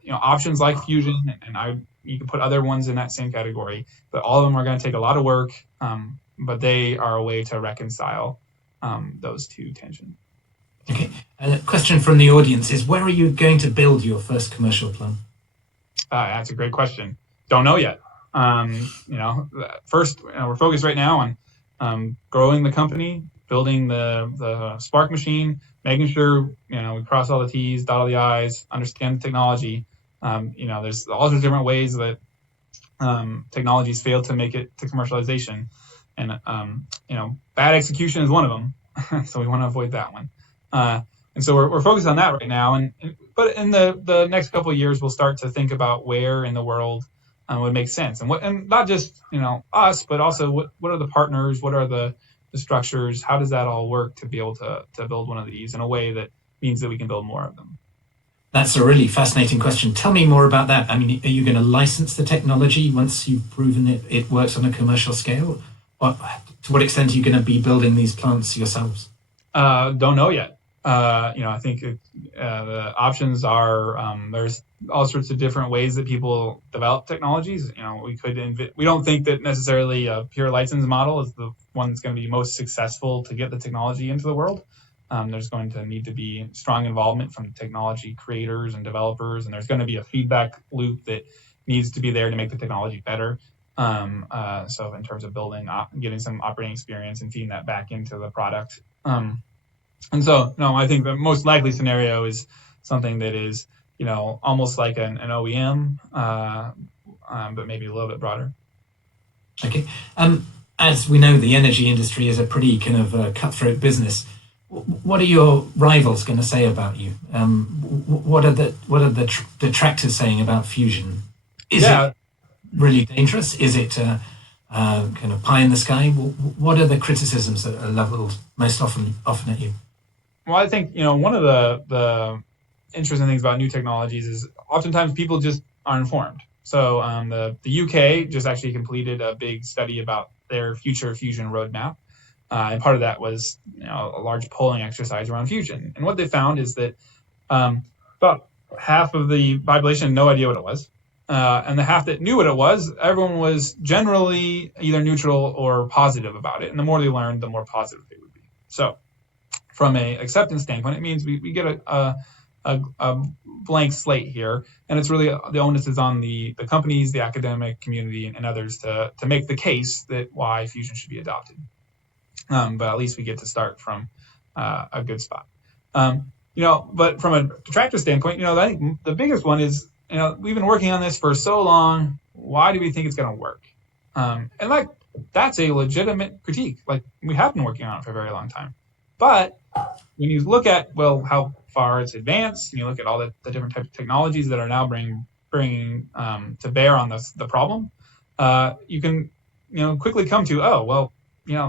options like fusion, and you can put other ones in that same category, but all of them are going to take a lot of work. But they are a way to reconcile those two tensions. Okay. A question from the audience is, where are you going to build your first commercial plant? That's a great question. Don't know yet. First, we're focused right now on growing the company, building the Spark machine, making sure we cross all the T's, dot all the I's, understand the technology. There's all sorts of different ways that technologies fail to make it to commercialization, and bad execution is one of them. So we want to avoid that one. And so we're focused on that right now. But in the next couple of years, we'll start to think about where in the world would make sense, and not just us, but also what are the partners, what are the structures, how does that all work to be able to build one of these in a way that means that we can build more of them. That's a really fascinating question. Tell me more about that. I mean, are you going to license the technology once you've proven it works on a commercial scale? Or to what extent are you going to be building these plants yourselves? Don't know yet. I think the options are there's all sorts of different ways that people develop technologies. We don't think that necessarily a pure license model is the one that's going to be most successful to get the technology into the world. There's going to need to be strong involvement from technology creators and developers, and there's going to be a feedback loop that needs to be there to make the technology better. So in terms of getting some operating experience and feeding that back into the product. And so, no, I think the most likely scenario is something that is almost like an OEM, but maybe a little bit broader. Okay. As we know, the energy industry is a pretty kind of cutthroat business. What are your rivals going to say about you? What are the detractors saying about fusion? Is it really dangerous? Is it kind of pie in the sky? What are the criticisms that are leveled most often at you? Well, I think one of the interesting things about new technologies is oftentimes people just aren't informed. So the UK just actually completed a big study about their future fusion roadmap. And part of that was a large polling exercise around fusion. And what they found is that about half of the population had no idea what it was. And the half that knew what it was, everyone was generally either neutral or positive about it. And the more they learned, the more positive they would be. So from a acceptance standpoint, it means we get a blank slate here, and it's really the onus is on the companies, the academic community, and others to make the case that why fusion should be adopted. But at least we get to start from a good spot. But from a detractor standpoint, I think the biggest one is we've been working on this for so long. Why do we think it's going to work? And that's a legitimate critique. We have been working on it for a very long time. But when you look at how far it's advanced, and you look at all the different types of technologies that are now bringing to bear on the problem, you can quickly come to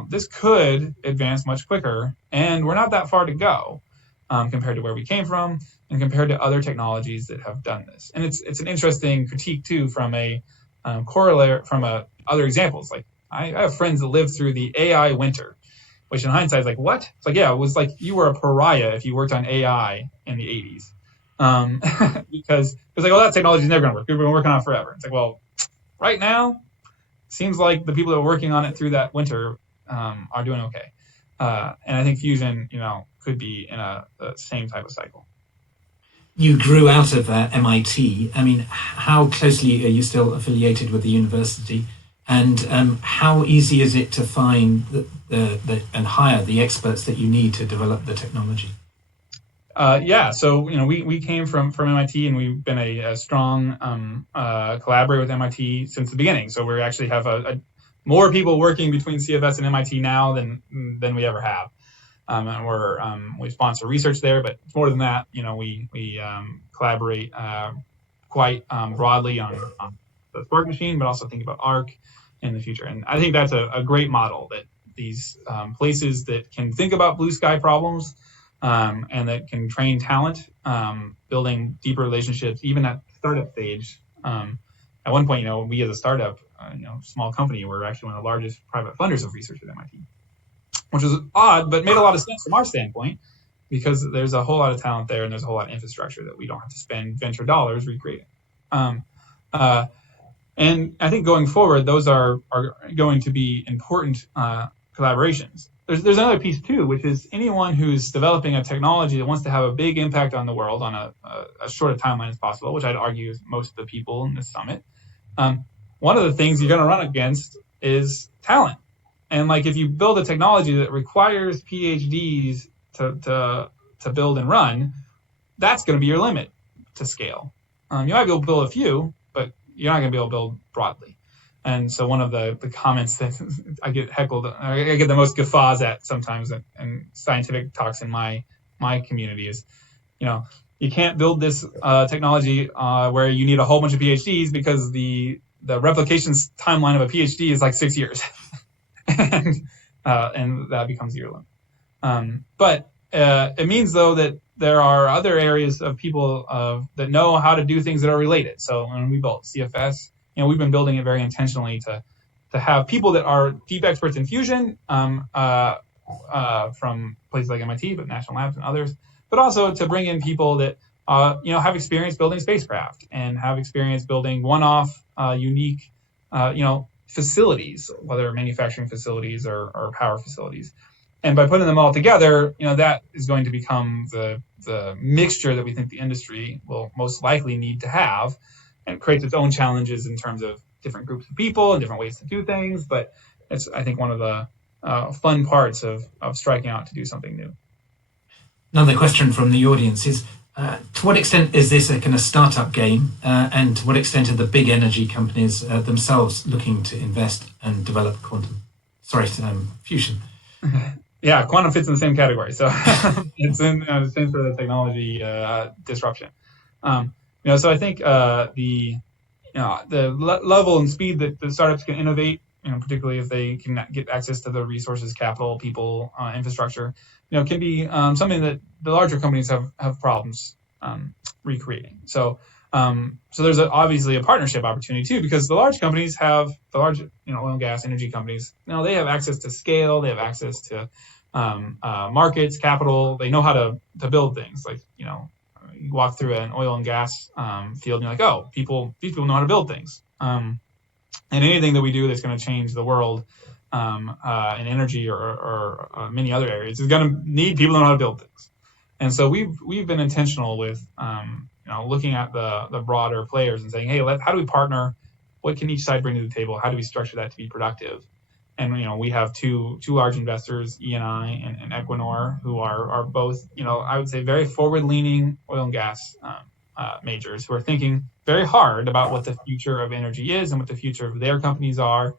this could advance much quicker, and we're not that far to go compared to where we came from and compared to other technologies that have done this. And it's an interesting critique too from a corollary from other examples. I have friends that lived through the AI winter, which in hindsight is what? It's it was like you were a pariah if you worked on AI in the 80s. Because it's that technology is never going to work. We've been working on it forever. It's right now, seems like the people that were working on it through that winter are doing okay. And I think fusion, could be in the same type of cycle. You grew out of MIT. I mean, how closely are you still affiliated with the university? And how easy is it to find and hire the experts that you need to develop the technology? So we came from MIT, and we've been a strong collaborator with MIT since the beginning. So we actually have more people working between CFS and MIT now than we ever have. And we sponsor research there, but it's more than that. We collaborate quite broadly on the Spark machine, but also think about ARC in the future. And I think that's a great model, that these places that can think about blue sky problems and that can train talent, building deeper relationships, even at startup stage. At one point, we as a startup, small company, were actually one of the largest private funders of research at MIT, which was odd, but made a lot of sense from our standpoint, because there's a whole lot of talent there and there's a whole lot of infrastructure that we don't have to spend venture dollars recreating. And I think going forward, those are going to be important collaborations. There's another piece too, which is anyone who's developing a technology that wants to have a big impact on the world on a short a timeline as possible, which I'd argue is most of the people in this summit. One of the things you're going to run against is talent. And if you build a technology that requires PhDs to build and run, that's going to be your limit to scale. You might be able to build a few, but you're not going to be able to build broadly. And so one of the comments that I get heckled, I get the most guffaws at sometimes in scientific talks in my community is, you can't build this technology where you need a whole bunch of PhDs, because the replication timeline of a PhD is 6 years. and that becomes your limit. But it means, though, that there are other areas of people that know how to do things that are related. So when we built CFS, we've been building it very intentionally to have people that are deep experts in fusion from places like MIT, but national labs and others, but also to bring in people that have experience building spacecraft and have experience building one-off, unique, facilities, whether manufacturing facilities or power facilities. And by putting them all together, that is going to become the mixture that we think the industry will most likely need to have, and creates its own challenges in terms of different groups of people and different ways to do things. But it's, I think, one of the fun parts of striking out to do something new. Another question from the audience is, To what extent is this a kind of startup game, and to what extent are the big energy companies themselves looking to invest and develop fusion? Yeah, quantum fits in the same category, so it's in the same sort of technology disruption. So I think the level and speed that the startups can innovate, particularly if they can get access to the resources, capital, people, infrastructure, can be something that the larger companies have problems recreating. So there's obviously a partnership opportunity too, because the large companies have the large, oil and gas energy companies. They have access to scale, they have access to markets, capital. They know how to build things. Like, you walk through an oil and gas field, and you're like, oh, these people know how to build things. And anything that we do that's going to change the world in energy or many other areas is going to need people to know how to build things. And so we've been intentional with looking at the broader players and saying, hey, how do we partner? What can each side bring to the table? How do we structure that to be productive? And we have two large investors, E&I and Equinor, who are both, I would say, very forward-leaning oil and gas majors who are thinking very hard about what the future of energy is and what the future of their companies are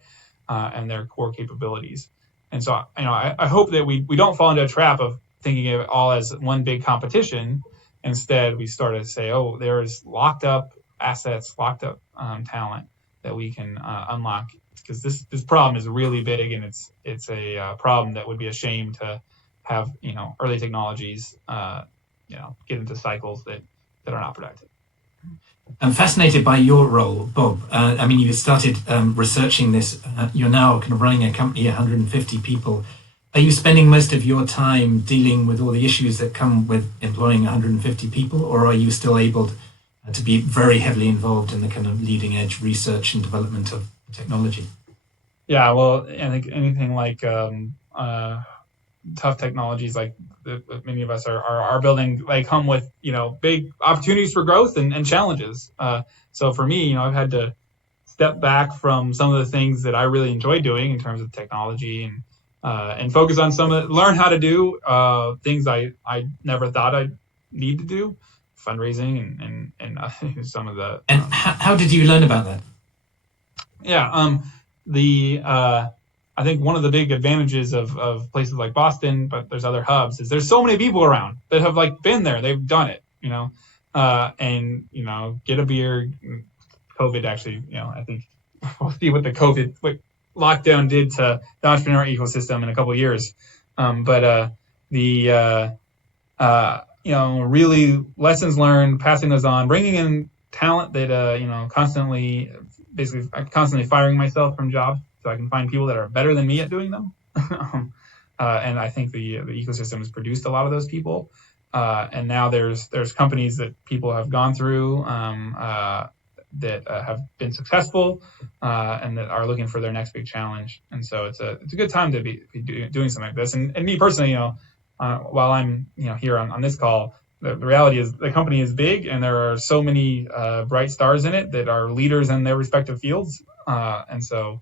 and their core capabilities. And so, I hope that we don't fall into a trap of thinking of it all as one big competition. Instead, we start to say, oh, there's locked up assets, locked up talent that we can unlock, because this problem is really big, and it's a problem that would be a shame to have early technologies get into cycles that are not productive. I'm fascinated by your role, Bob. You started researching this. You're now kind of running a company, 150 people. Are you spending most of your time dealing with all the issues that come with employing 150 people, or are you still able to be very heavily involved in the kind of leading edge research and development of technology? Yeah, well, I think anything like tough technologies like that many of us are building, come with big opportunities for growth and challenges. So for me, I've had to step back from some of the things that I really enjoy doing in terms of technology and focus on learn how to do things I never thought I'd need to do, fundraising and some of the. And how did you learn about that? Yeah, I think one of the big advantages of places like Boston, but there's other hubs, is there's so many people around that have been there, they've done it, and get a beer. COVID actually, I think we'll see what what lockdown did to the entrepreneur ecosystem in a couple of years. Really lessons learned, passing those on, bringing in talent that constantly firing myself from jobs so I can find people that are better than me at doing them. And I think the ecosystem has produced a lot of those people. And now there's companies that people have gone through that have been successful and that are looking for their next big challenge. And so it's a good time to be doing something like this. And me personally, while I'm here on this call, the reality is the company is big, and there are so many bright stars in it that are leaders in their respective fields. And so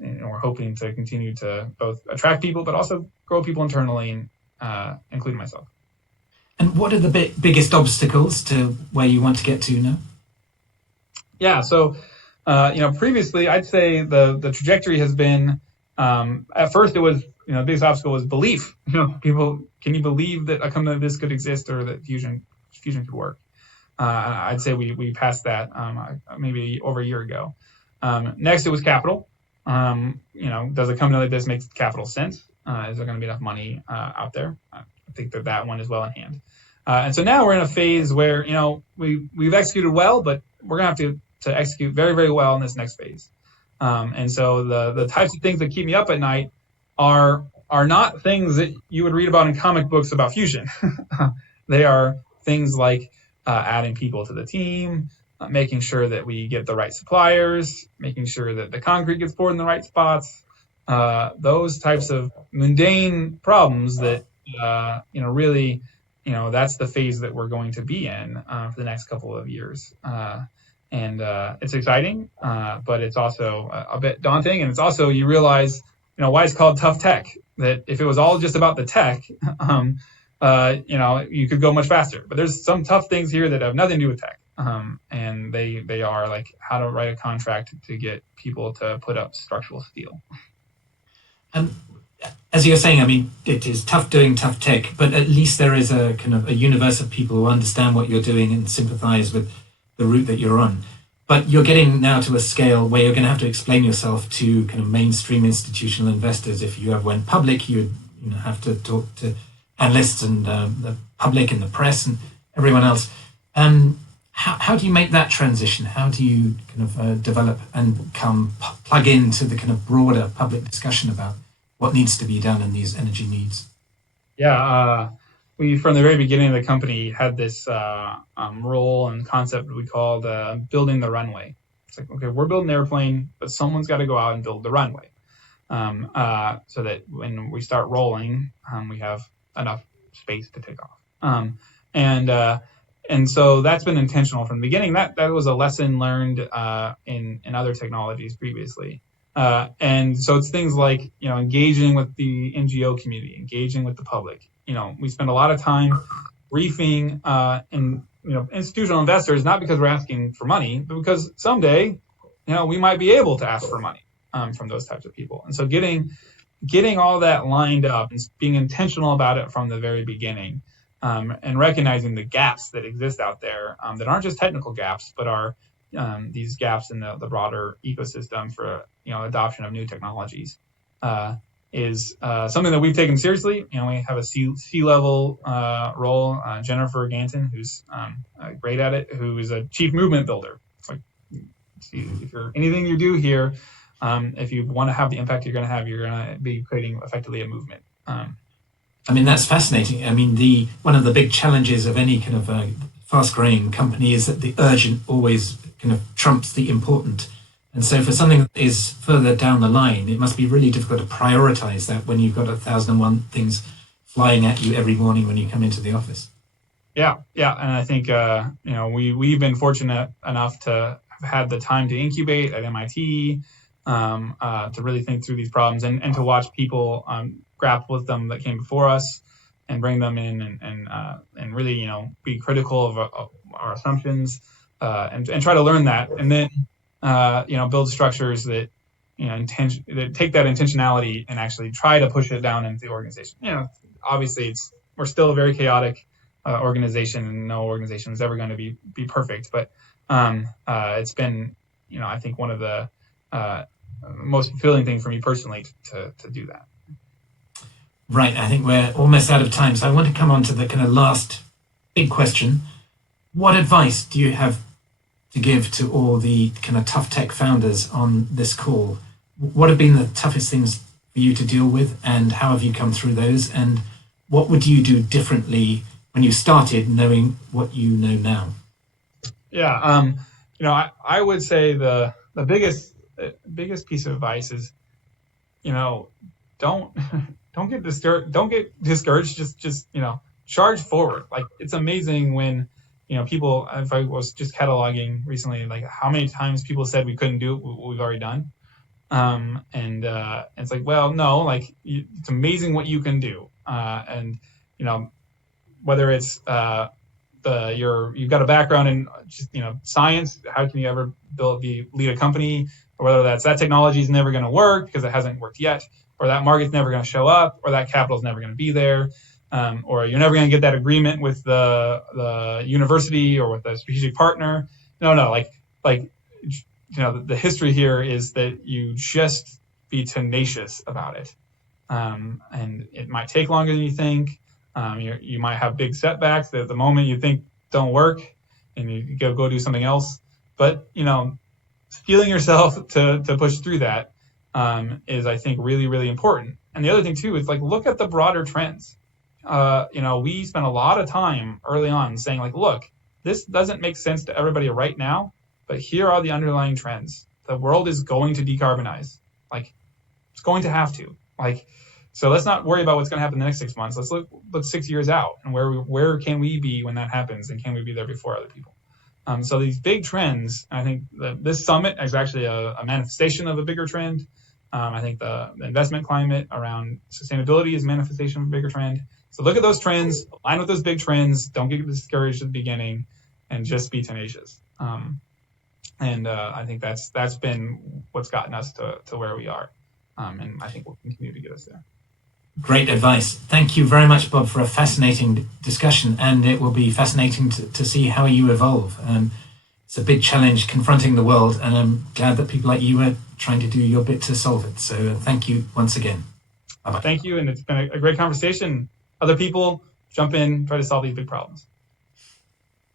we're hoping to continue to both attract people, but also grow people internally, including myself. And what are the biggest obstacles to where you want to get to now? Yeah, so previously I'd say the trajectory has been at first it was the biggest obstacle was belief. People, can you believe that a company like this could exist or that fusion could work? I'd say we passed that maybe over a year ago. Next, it was capital. Does a company like this make capital sense? Is there going to be enough money out there? I think that one is well in hand. And so now we're in a phase where we've executed well, but we're going to have to execute very, very well in this next phase. And so the types of things that keep me up at night are not things that you would read about in comic books about fusion. They are things like adding people to the team, making sure that we get the right suppliers, making sure that the concrete gets poured in the right spots. Those types of mundane problems that really that's the phase that we're going to be in for the next couple of years. And it's exciting, but it's also a bit daunting. And it's also, you realize, why it's called tough tech, that if it was all just about the tech, you could go much faster. But there's some tough things here that have nothing to do with tech. And they are like how to write a contract to get people to put up structural steel. And as you're saying, I mean, it is tough doing tough tech, but at least there is a kind of a universe of people who understand what you're doing and sympathize with the route that you're on. But you're getting now to a scale where you're going to have to explain yourself to kind of mainstream institutional investors. If you ever went public, you'd have to talk to analysts and the public and the press and everyone else. How do you make that transition? How do you kind of develop and plug into the kind of broader public discussion about what needs to be done in these energy needs? Yeah, we from the very beginning of the company had this role and concept we called building the runway. It's like, okay, we're building an airplane, but someone's got to go out and build the runway, so that when we start rolling, we have enough space to take off. And so that's been intentional from the beginning. That was a lesson learned in other technologies previously. And so it's things like, engaging with the NGO community, engaging with the public. We spend a lot of time briefing institutional investors, not because we're asking for money, but because someday, we might be able to ask for money from those types of people. And so getting all that lined up and being intentional about it from the very beginning, and recognizing the gaps that exist out there that aren't just technical gaps, but are these gaps in the broader ecosystem for adoption of new technologies, is something that we've taken seriously. We have a C-level role, Jennifer Ganton, who's great at it, who is a chief movement builder. It's like, if you're anything you do here, if you want to have the impact you're going to be creating effectively a movement. I mean, that's fascinating. I mean, one of the big challenges of any kind of fast-growing company is that the urgent always kind of trumps the important. And so for something that is further down the line, it must be really difficult to prioritize that when you've got 1,001 things flying at you every morning when you come into the office. Yeah. And I think, we've been fortunate enough to have had the time to incubate at MIT, to really think through these problems and to watch people grapple with them that came before us and bring them in and really, be critical of our assumptions, and try to learn that. And then, build structures that, that take that intentionality and actually try to push it down into the organization. Obviously we're still a very chaotic organization, and no organization is ever going to be perfect, but it's been, I think one of the most fulfilling things for me personally to do that. Right. I think we're almost out of time. So I want to come on to the kind of last big question. What advice do you have to give to all the kind of tough tech founders on this call? What have been the toughest things for you to deal with, and how have you come through those? And what would you do differently when you started knowing what you know now? Yeah. I would say the biggest piece of advice is, don't get discouraged. Just charge forward. Like, it's amazing when people. If I was just cataloging recently, like how many times people said we couldn't do what we've already done, and it's like, well, no, like it's amazing what you can do, and whether it's you've got a background in just science, how can you ever lead a company, or whether that technology is never going to work because it hasn't worked yet, or that market's never going to show up, or that capital's never going to be there, or you're never going to get that agreement with the university or with a strategic partner. No, the history here is that you just be tenacious about it, and it might take longer than you think. You might have big setbacks that at the moment you think don't work, and you go do something else. But steeling yourself to push through that is, I think, really, really important. And the other thing too is, like, look at the broader trends. We spent a lot of time early on saying, like, look, this doesn't make sense to everybody right now, but here are the underlying trends. The world is going to decarbonize. Like, it's going to have to. Like, so let's not worry about what's going to happen in the next 6 months. Let's look 6 years out, and where can we be when that happens, and can we be there before other people? So these big trends, I think this summit is actually a manifestation of a bigger trend. I think the investment climate around sustainability is a manifestation of a bigger trend. So look at those trends, align with those big trends. Don't get discouraged at the beginning, and just be tenacious. I think that's been what's gotten us to where we are, and I think will continue to get us there. Great advice. Thank you very much, Bob, for a fascinating discussion, and it will be fascinating to see how you evolve. It's a big challenge confronting the world, and I'm glad that people like you are trying to do your bit to solve it. So thank you once again. Bye-bye. Thank you, and it's been a great conversation. Other people, jump in, try to solve these big problems.